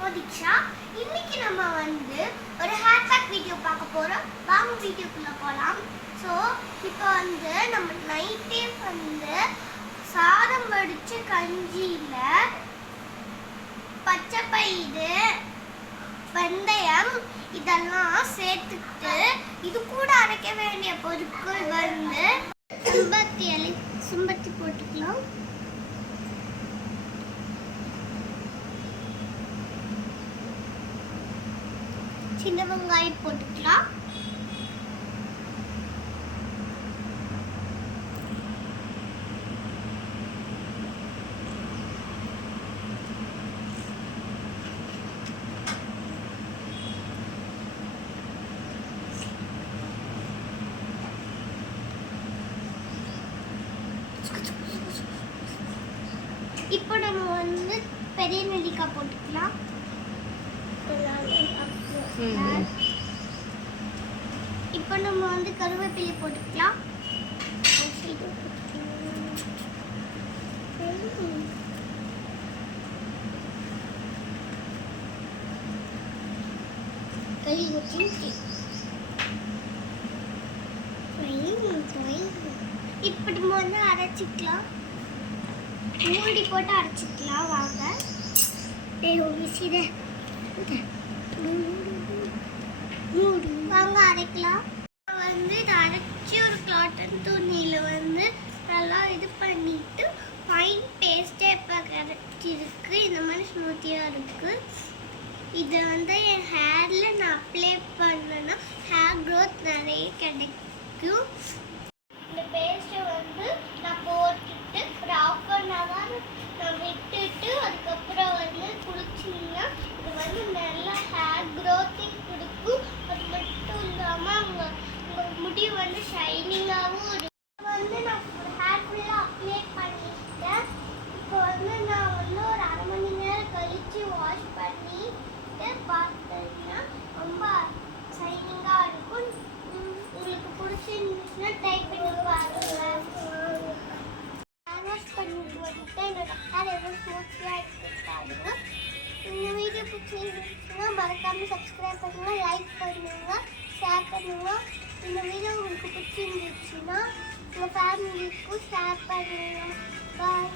மோதிக்ஷா. இன்னைக்கு நம்ம ஒரு ஹேர் பேக் வீடியோ பார்க்க போறோம். வாங்க வீடியோக்குள்ள போலாம். ஸோ இப்போ நம்ம நைட்டே சாதம் வடிச்ச கஞ்சியில பச்சை பயிறு, வெந்தயம் இதெல்லாம் சேர்த்துட்டு இது கூட அரைக்க வேண்டிய பொருட்கள் சும்பத்தி போட்டுக்கலாம். சின்ன வெங்காயம் போட்டுக்கலாம். இப்போ நம்ம பெரிய நெல்லிக்காய் போட்டுக்கலாம். இப்போ நம்ம கருவேப்பிலை போட்டுக்கலாம். இப்போ நம்ம அரைச்சிக்கலாம். மூடி போட்டு அரைச்சிக்கலாம். வாங்க வாங்க அரைக்கலாம். இதை அரைச்சி ஒரு காட்டன் துணியில் நல்லா இது பண்ணிட்டு ஃபைன் பேஸ்ட்டாக இப்போ கிடைச்சிருக்கு. இந்த மாதிரி ஸ்மூத்தியாக இருக்குது. இதை என் ஹேரில் நான் அப்ளை பண்ணேன்னா ஹேர் க்ரோத் நிறைய கிடைக்கும். இந்த பேஸ்ட்டை நான் போட்டுட்டு ஒரு ½ அன் ஹவர் நான் விட்டுட்டு அதுக்கப்புறம் குளிச்சிங்கன்னா இது நல்லா ஹேர் க்ரோத்திங் கொடுக்கும். அது மட்டும் இல்லாமல் உங்கள் முடி ஷைனிங்காகவும் இருக்கும். நான் ஹேர் ஃபுல்லாக அப்ளை பண்ணிட்டேன். இப்போ நான் ஒரு ½ மணி நேரம் கழித்து வாஷ் பண்ணிட்டு பார்த்தீங்கன்னா ரொம்ப ஷைனிங்காக இருக்கும். உங்களுக்கு பிடிச்சிருந்துச்சுன்னா ட்ரை பண்ணி பாருங்கள். வாஷ் பண்ணிட்டு என்னோட ஹேர் எவ்வளோ ஸ்மூத்தியாக இருக்குது. இந்த வீடியோ பிடிச்சிருந்துச்சுன்னா மறக்காமல் சப்ஸ்கிரைப் பண்ணுங்கள், லைக் பண்ணுங்கள், ஷேர் பண்ணுங்கள். இந்த வீடியோ உங்களுக்கு பிடிச்சிருந்துச்சுன்னா உங்கள் ஃபேமிலிக்கும் ஷேர் பண்ணுங்கள். பாய்.